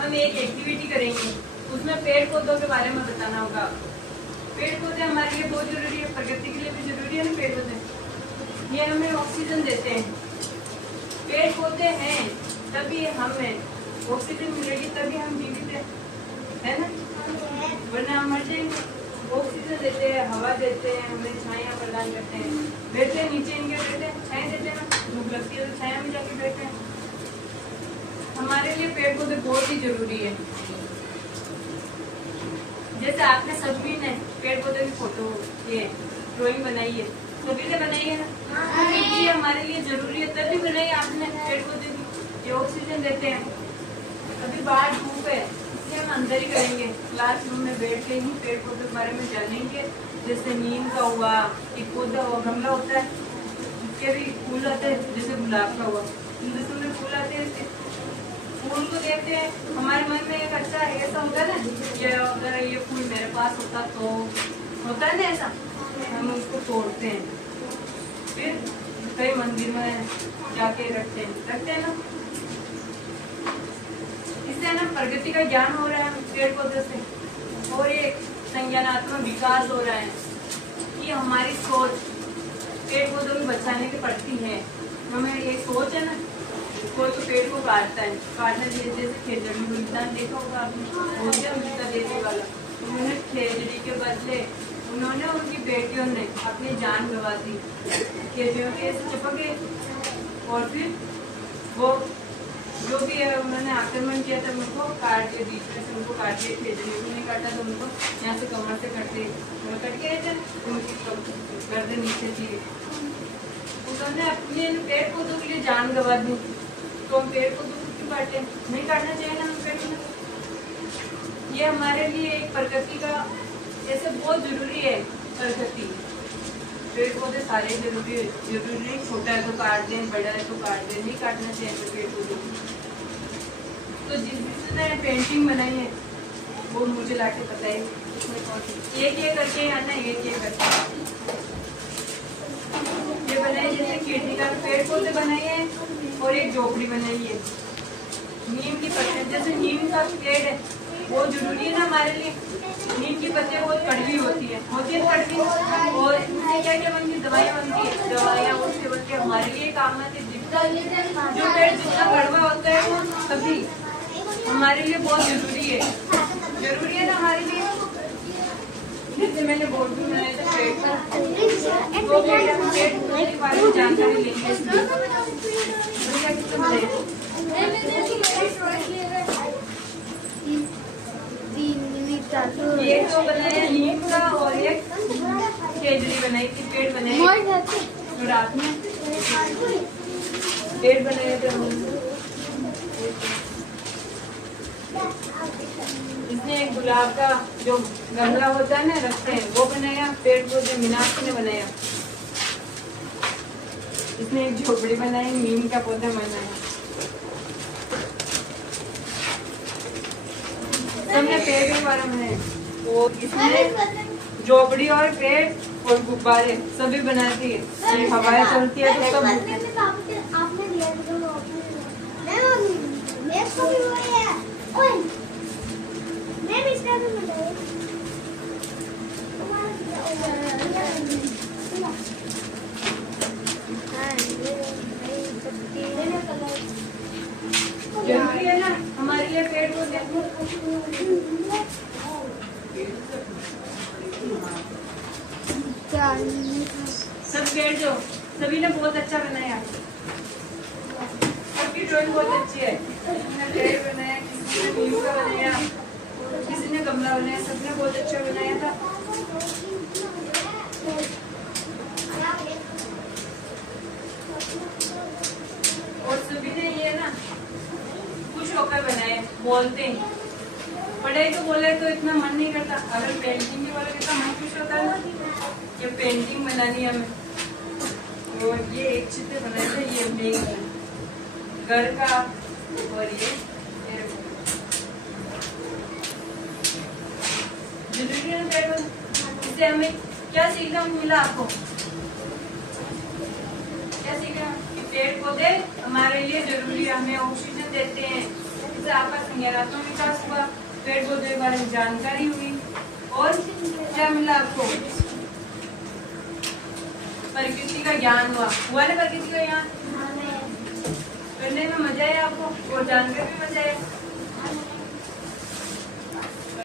हम एक एक्टिविटी करेंगे, उसमें पेड़ पौधों के बारे में बताना होगा। पेड़ पौधे हमारे लिए बहुत जरूरी है, प्रकृति के लिए भी जरूरी है ना। पेड़ पौधे ये हमें ऑक्सीजन देते हैं। पेड़ पौधे हैं तभी हमें ऑक्सीजन मिलेगी, तभी हम जीवित है ना, वरना हम मर जाएंगे। ऑक्सीजन देते हैं, हवा देते हैं, हमें छाया प्रदान करते हैं। बैठते नीचे इनके बैठते हैं, छाया देते हैं ना, धूप लगती है तो छाया में जाके बैठते हैं। हमारे लिए पेड़ पौधे बहुत ही जरूरी है। जैसे आपने सभी ने पेड़ पौधे की फोटो ये ड्राइंग बनाई है, सभी ने बनाई है ना, ये हमारे लिए जरूरी है तभी बनाई आपने पेड़ पौधे की। ये ऑक्सीजन देते हैं। अभी बाहर धूप है इसलिए हम अंदर ही करेंगे, क्लासरूम में बैठ के ही पेड़ पौधे के बारे में जानेंगे। जैसे नीम का हुआ, एक पौधा हुआ, गमला होता है, उसके भी फूल आते हैं, जैसे गुलाब का हुआ, जिसमें फूल आते हैं। फूल को देखते हैं, हमारे मन में एक अच्छा ऐसा होता है ना कि अगर ये फूल मेरे पास होता तो, होता है ना ऐसा, हम उसको तोड़ते हैं, फिर कई मंदिर में जाके रखते हैं ना। इससे ना प्रगति का ज्ञान हो रहा है पेड़ पौधे से, और एक संज्ञानात्मक विकास हो रहा है कि हमारी सोच पेड़ पौधों को बचाने की पड़ती है। हमें ये सोच है ना, कोई तो पेड़ को काटता है, काटना चाहिए। जैसे खेजड़ी बलिदान देखा होगा आपने, अमृता देवी वाला, उन्होंने खेजड़ी के बदले उन्होंने उनकी बेटियों ने अपनी जान गंवा दी। खेजड़ियों के ऐसे चिपके और फिर वो जो भी है उन्होंने आक्रमण किया था, उनको काट के बीच में से उनको काट के, खेजड़ियों को नहीं काटा तो उनको यहाँ से कमर से कट के थे, उनकी गर्दन नीचे थी। उन्होंने अपने पेड़ पौधों के लिए जान गंवा दी, तो हम पेड़ पौधों को क्यों काटे? नहीं काटना चाहिए ना हम पेड़ पौधे। ये हमारे लिए एक प्रकृति का जैसे बहुत जरूरी है। प्रकृति पेड़ पौधे सारे जरूरी नहीं, छोटा है तो काट दें, बड़ा है तो काट दें, नहीं काटना चाहिए पेड़ पौधों को। तो जिसने पेंटिंग बनाई है वो मुझे लाके बताइए इसमें कौन सी एक करके आना, एक करके ये बनाई। जैसे खिड़की का पेड़ पौधे बनाए हैं और एक झोपड़ी बनाई है। नीम की पत्ते, जैसे नीम का पेड़ है वो जरूरी है ना हमारे लिए। नीम की पत्ते बहुत कड़वी होती है कड़वी, और इससे क्या क्या बनती है, दवाइयाँ बनती है, दवाइयाँ उससे बनती है, हमारे लिए काम आती है। जो पेड़ जितना कड़वा होता है वो सभी हमारे लिए बहुत जरूरी है ना हमारे लिए। जैसे मैंने बोर्ड भी बनाया था पेड़ पर, वो पेड़ के बारे में जानकारी लेंगे। ये तो बनाया नीम का और एक खेजड़ी बनाई थी, पेड़ बनाए रात में, पेड़ बनाए थे। इसने एक गुलाब का जो गमला होता है ना रखते हैं वो बनाया, पेड़ पौधे मीनाक्षी ने बनाया। इसने एक झोपड़ी बनाई, नीम का पौधा बनाया। सबने पेड़ के बारे में वो इसने झोपड़ी और पेड़ और गुब्बारे सभी बनाए थे। हवाएं चलती है तो सब जरूरी है ना हमारे लिए पेड़ पौधे। सब पेड़ जो सभी ने बहुत अच्छा बनाया, सबकी ड्राइंग बहुत अच्छी है। किसी ने पेड़ बनाया, किसी ने नीम का बनाया, किसी ने गमला बनाया, सबने बहुत अच्छा बनाया था। और सभी ने ये ना खुश होकर बनाए, बोलते हैं। पढ़ाई तो बोले तो इतना मन नहीं करता, अगर पेंटिंग के वाले कितना मन खुश होता है ना, ये पेंटिंग बनानी है हमें। तो ये एक चित्र बनाए थे, ये मेन घर का, और ये जरूरी है ना। इससे हमें क्या सीखना मिला आपको? क्या सीखना कि पेड़ पौधे हमारे लिए जरूरी है, हमें ऑक्सीजन देते हैं, इससे आपका संज्ञानात्मक विकास हुआ, पेड़ पौधों के बारे में जानकारी हुई और क्या मिला आपको? प्रकृति का ज्ञान हुआ ना? प्रकृति का ज्ञान करने में मजा है आपको और जानकर भी मजा है।